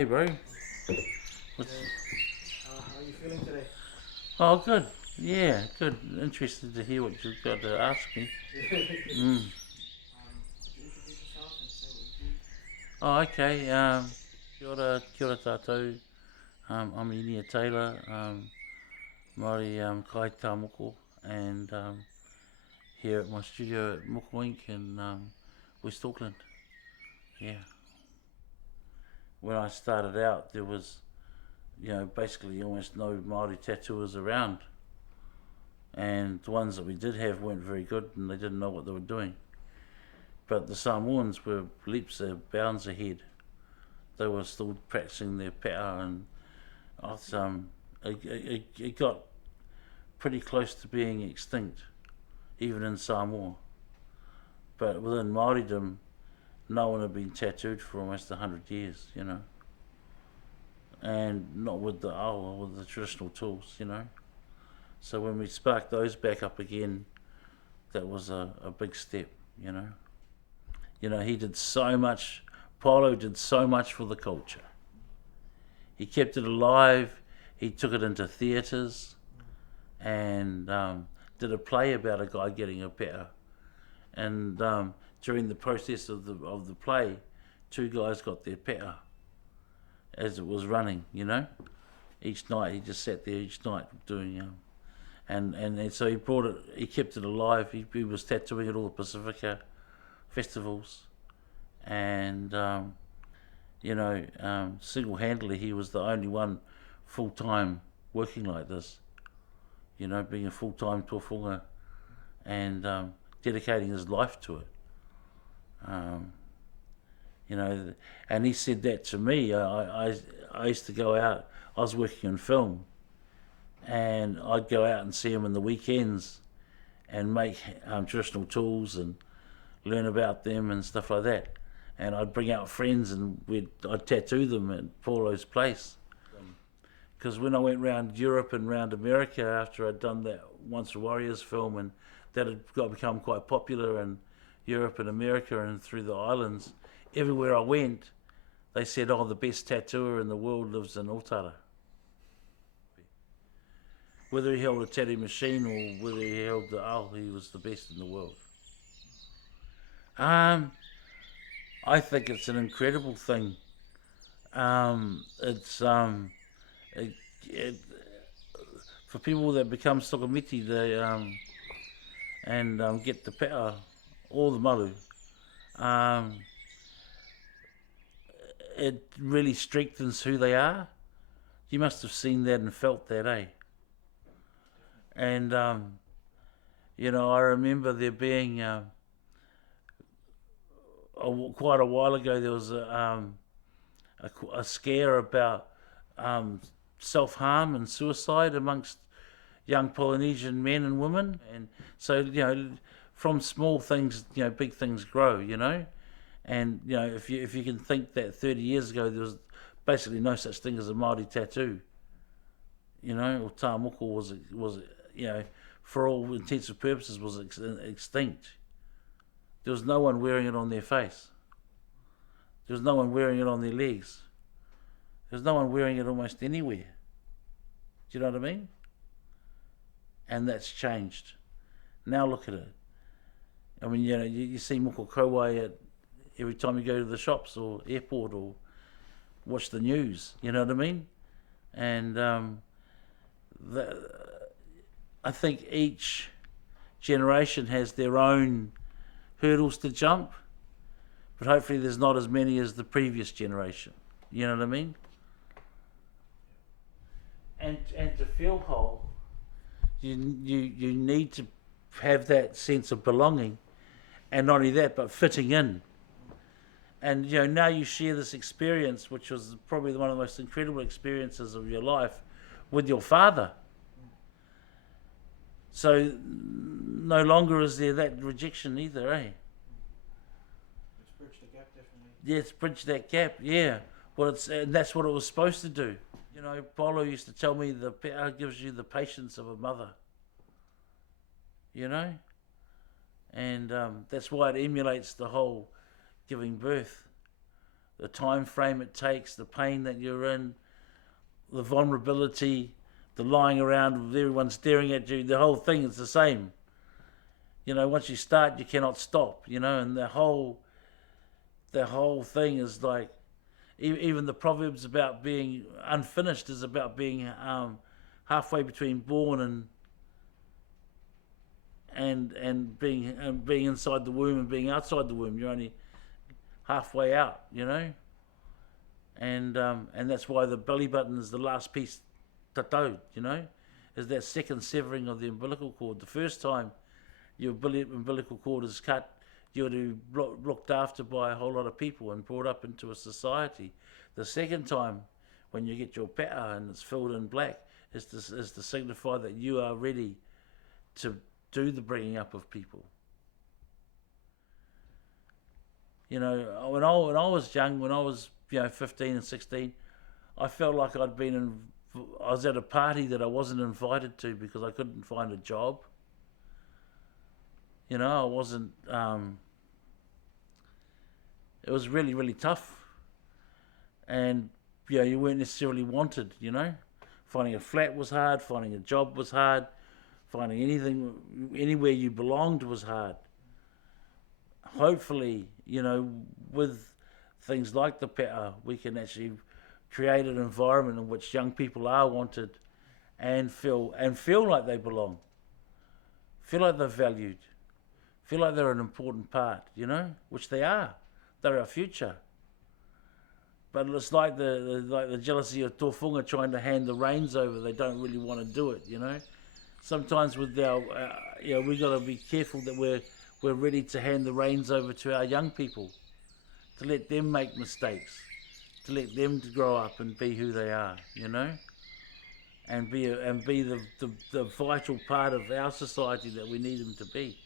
Hey, bro. What's... How are you feeling today? Oh, good. Yeah, good. Interested to hear what you've got to ask me. Mm. Could you introduce yourself and say what you do? Oh, okay. Kia ora tātou. I'm Inia Taylor, Maori Kai Tamoko, and here at my studio at Moko Inc. in West Auckland. Yeah. When I started out, there was, basically almost no Maori tattooers around, and the ones that we did have weren't very good, and they didn't know what they were doing. But the Samoans were leaps and bounds ahead. They were still practicing their pēa, and it got pretty close to being extinct, even in Samoa. But within Māoridom, no one had been tattooed for almost 100 years, and not with the awa, with the traditional tools. So when we sparked those back up again, that was a big step, you know. He did so much. Paulo did so much for the culture. He kept it alive. He took it into theatres and did a play about a guy getting a pēa. And during the process of the play, two guys got their pēa as it was running. Each night he just sat there each night doing. And so he brought it. He kept it alive. He was tattooing at all the Pacifica festivals, and single-handedly he was the only one full-time working like this, being a full-time Tufuga and dedicating his life to it. Um, and he said that to me. I used to go out. I was working on film, and I'd go out and see him on the weekends and make traditional tools and learn about them and stuff like that. And I'd bring out friends and I'd tattoo them at Paulo's place. Because when I went round Europe and round America after I'd done that Once a Warriors film, and that had become quite popular in Europe and America and through the islands, everywhere I went, they said, "Oh, the best tattooer in the world lives in Otara." Whether he held a tattoo machine or whether he held the he was the best in the world. Um, I think it's an incredible thing. It's it, it, for people that become sokomiti, they and get the pēa, all the malu. Um, it really strengthens who they are. You must have seen that and felt that, eh? And I remember there being quite a while ago there was a scare about self harm and suicide amongst young Polynesian men and women, and so from small things, big things grow. And if you can think that 30 years ago there was basically no such thing as a Maori tattoo, or Tamoko was for all intents and purposes was extinct. There was no one wearing it on their face. There was no one wearing it on their legs. There was no one wearing it almost anywhere. Do you know what I mean? And that's changed. Now look at it. I mean, you see moko kauai at every time you go to the shops or airport or watch the news. You know what I mean? And I think each generation has their own hurdles to jump, but hopefully there's not as many as the previous generation. You know what I mean? And to feel whole, you need to have that sense of belonging, and not only that, but fitting in. And now you share this experience, which was probably one of the most incredible experiences of your life, with your father. So no longer is there that rejection either, eh? It's bridged the gap, definitely. Yeah, it's bridged that gap. Yeah, and that's what it was supposed to do. Paulo used to tell me the pēa gives you the patience of a mother. And that's why it emulates the whole giving birth. the time frame it takes, the pain that you're in, the vulnerability, the lying around with everyone staring at you, the whole thing is the same. You know, once you start, you cannot stop, you know, and the whole thing is like, even the Proverbs about being unfinished is about being halfway between born and being inside the womb and being outside the womb. You're only halfway out, you know, and that's why the belly button is the last piece tatau, you know, is that second severing of the umbilical cord. The first time your umbilical cord is cut, you're to be looked after by a whole lot of people and brought up into a society. The second time, when you get your pe'a and it's filled in black, is to signify that you are ready to do the bringing up of people. You know, when I was young, when I was 15 and 16, I felt like I was at a party that I wasn't invited to because I couldn't find a job. You know, I wasn't. It was really, really tough, and you weren't necessarily wanted. You know, finding a flat was hard. Finding a job was hard. Finding anywhere you belonged was hard. Hopefully, with things like the pe'a, we can actually create an environment in which young people are wanted and feel like they belong, feel like they're valued, feel like they're an important part, which they are. They're our future. But it's like the jealousy of Tufuga trying to hand the reins over. They don't really want to do it, Sometimes with our, we got to be careful that we're ready to hand the reins over to our young people, to let them make mistakes, to let them to grow up and be who they are, and be the vital part of our society that we need them to be.